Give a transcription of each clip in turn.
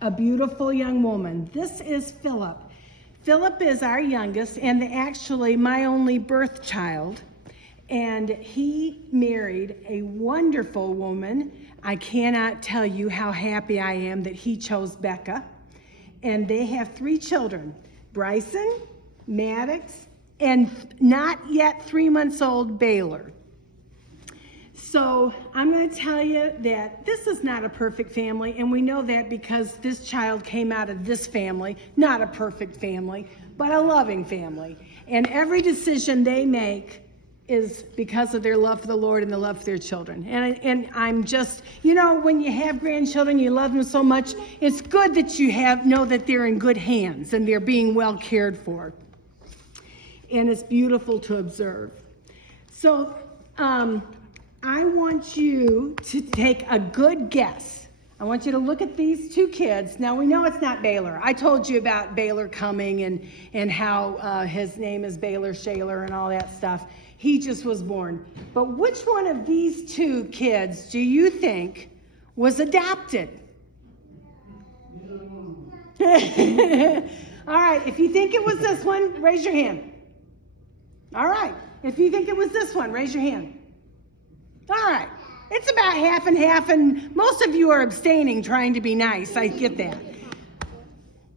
a beautiful young woman. This is Philip. Philip is our youngest and actually my only birth child. And he married a wonderful woman. I cannot tell you how happy I am that he chose Becca. And they have 3 children, Bryson, Maddox, and not yet 3 months old Baylor. So I'm going to tell you that this is not a perfect family, and we know that because this child came out of this family, not a perfect family, but a loving family. And every decision they make is because of their love for the Lord and the love for their children. And I'm just, when you have grandchildren, you love them so much, it's good that you know that they're in good hands and they're being well cared for. And it's beautiful to observe. So I want you to take a good guess. I want you to look at these 2 kids. Now, we know it's not Baylor. I told you about Baylor coming and how his name is Baylor Shaler and all that stuff. He just was born. But which one of these 2 kids do you think was adopted? All right, if you think it was this one, raise your hand. All right, if you think it was this one, raise your hand. All right, it's about half and half, and most of you are abstaining, trying to be nice. I get that.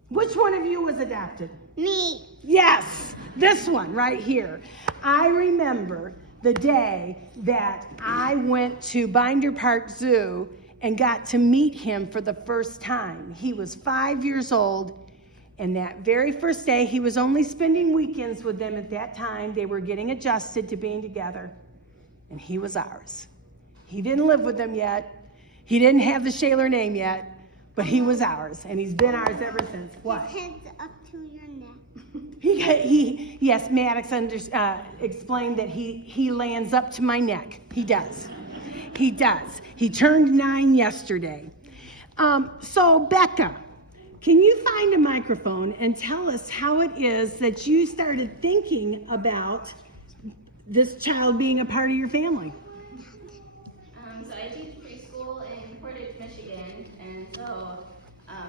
Which one of you was adopted? Me. Yes, this one right here. I remember the day that I went to Binder Park Zoo and got to meet him for the first time. He was 5 years old, and that very first day, he was only spending weekends with them at that time. They were getting adjusted to being together, and he was ours. He didn't live with them yet. He didn't have the Shaler name yet, but he was ours, and he's been ours ever since. What? His head's up to your neck. Yes, Maddox explained that he lands up to my neck. He does. He does. He turned 9 yesterday. So Becca, can you find a microphone and tell us how it is that you started thinking about this child being a part of your family? So I teach preschool in Portage, Michigan, and so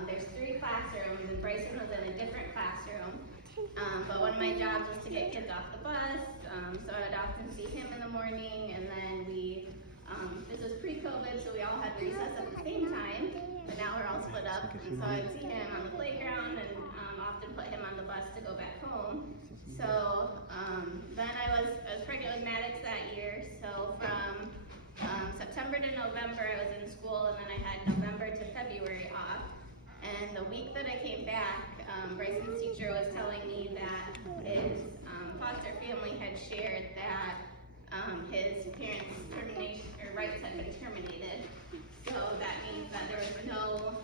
there's 3 classrooms, and Bryson was in a different classroom. But one of my jobs was to get kids off the bus, so I would often see him in the morning, and then this was pre-COVID, so we all had recess at the same time, but now we're all split up, and so I'd see him on the playground and often put him on the bus to go back home. So then I was pregnant with Maddox that year, so from September to November I was in school, and then I had November to February off. And the week that I came back, Bryson's teacher was telling me that his foster family had shared that his parents' rights had been terminated. So that means that there was no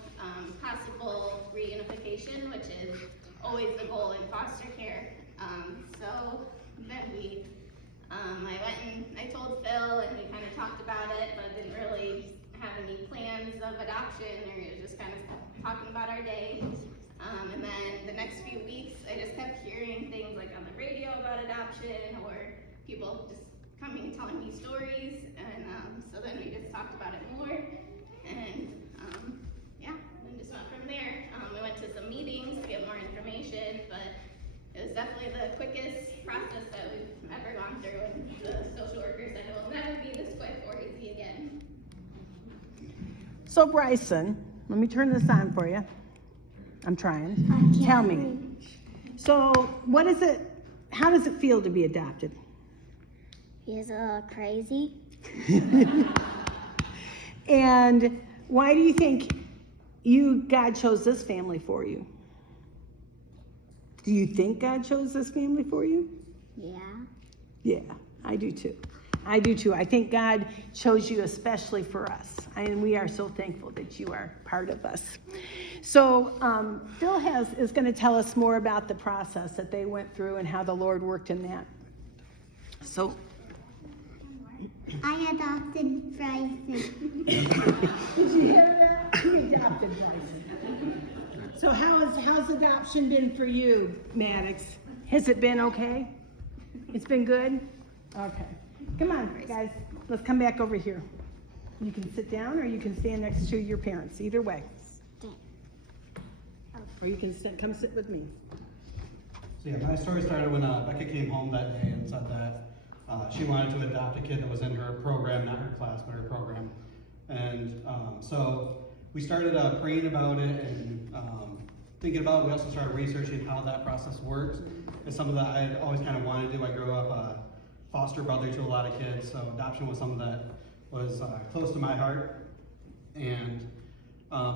possible reunification, which is always the goal in foster care. So then I went and I told Phil, and we kind of talked about it, but didn't really have any plans of adoption, or it was just kind of talking about our day. And then the next few weeks, I just kept hearing things like on the radio about adoption, or people just coming and telling me stories, and so then we just talked about it more, and then just went from there. We went to some meetings to get more information, but it was definitely the quickest process that we've ever gone through, and the social worker said it will never be this quick or easy again. So Bryson, let me turn this on for you. I'm trying. Tell me. So what is it, how does it feel to be adopted? He's crazy. And why do you think God chose this family for you? Do you think God chose this family for you? Yeah. Yeah, I do too. I do too. I think God chose you especially for us, and we are so thankful that you are part of us. So Phil is going to tell us more about the process that they went through and how the Lord worked in that. So I adopted Bryson. did you hear that? You adopted Bryson. So how's adoption been for you, Maddox? Has it been okay? It's been good? Okay. Come on, guys. Let's come back over here. You can sit down or you can stand next to your parents. Either way. or you can come sit with me. So yeah, my story started when Becca came home that day and said that she wanted to adopt a kid that was in her program, not her class, but her program. And so we started praying about it and thinking about it. We also started researching how that process works. It's something that I had always kind of wanted to do. I grew up a foster brother to a lot of kids, so adoption was something that was close to my heart. And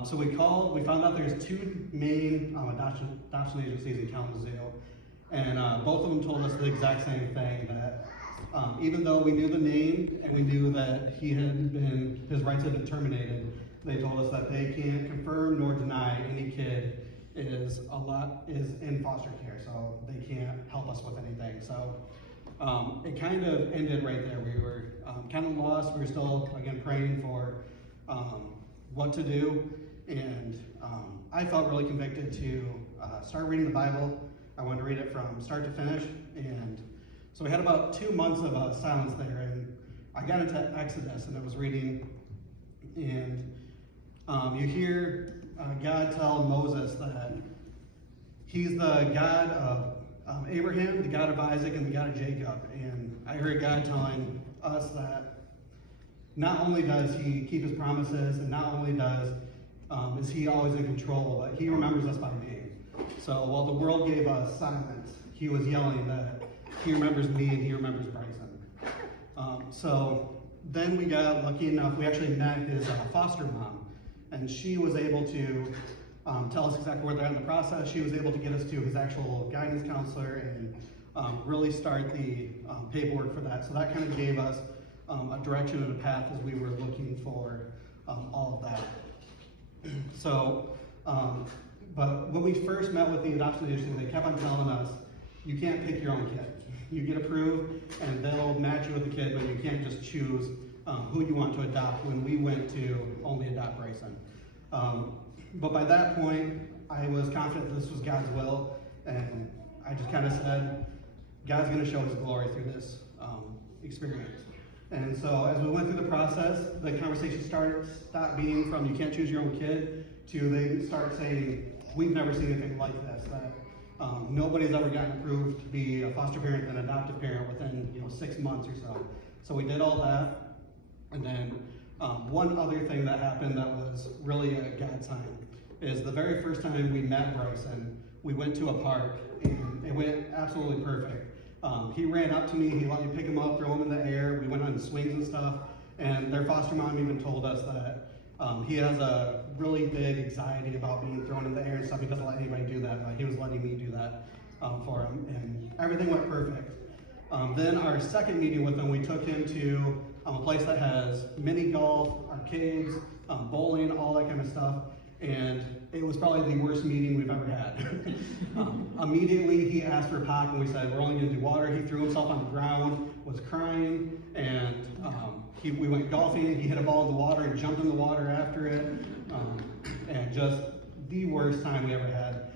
so we found out there's two main adoption agencies in Kalamazoo. And both of them told us the exact same thing, that even though we knew the name and we knew that his rights had been terminated, they told us that they can't confirm nor deny any kid is in foster care, so they can't help us with anything. So it kind of ended right there. We were kind of lost. We were still, again, praying for what to do, and I felt really convicted to start reading the Bible. I wanted to read it from start to finish, and so we had about 2 months of silence there, and I got into Exodus, and I was reading, and you hear God tell Moses that he's the God of Abraham, the God of Isaac, and the God of Jacob. And I heard God telling us that not only does he keep his promises, and not only is he always in control, but he remembers us by name. So while the world gave us silence, he was yelling that he remembers me and he remembers Bryson. So then we got lucky enough, we actually met his foster mom, and she was able to tell us exactly where they're at in the process. She was able to get us to his actual guidance counselor and really start the paperwork for that. So that kind of gave us a direction and a path as we were looking for all of that. So, but when we first met with the adoption agency, they kept on telling us, you can't pick your own kid. You get approved, and they'll match you with the kid, but you can't just choose who you want to adopt. When we went to only adopt Bryson. But by that point, I was confident this was God's will, and I just kind of said, God's going to show his glory through this experience. And so as we went through the process, the conversation stopped being from you can't choose your own kid to they start saying, we've never seen anything like this, that nobody's ever gotten approved to be a foster parent and an adoptive parent within 6 months or so. So we did all that, and then one other thing that happened that was really a God sign is the very first time we met Bryson, we went to a park, and it went absolutely perfect. He ran up to me, he let me pick him up, throw him in the air, we went on swings and stuff, and their foster mom even told us that he has a really big anxiety about being thrown in the air and stuff. He doesn't let anybody do that, but he was letting me do that for him, and everything went perfect. Then our second meeting with him, we took him to a place that has mini golf, arcades, bowling, all that kind of stuff, and it was probably the worst meeting we've ever had. Immediately he asked for a puck, and we said, we're only going to do water. He threw himself on the ground, was crying, and we went golfing. He hit a ball in the water and jumped in the water after it, and just the worst time we ever had.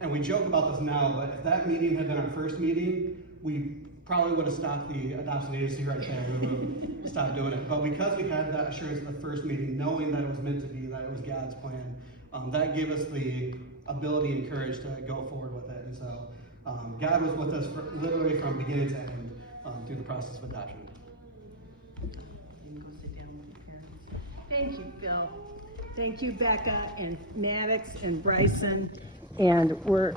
And we joke about this now, but if that meeting had been our first meeting, we probably would have stopped the adoption agency right there. We would have stopped doing it. But because we had that assurance in the first meeting, knowing that it was meant to be, that it was God's plan, that gave us the ability and courage to go forward with it. And so God was with us literally from beginning to end through the process of adoption. You can go sit down with your parents. Thank you, Phil. Thank you, Becca and Maddox and Bryson. And we're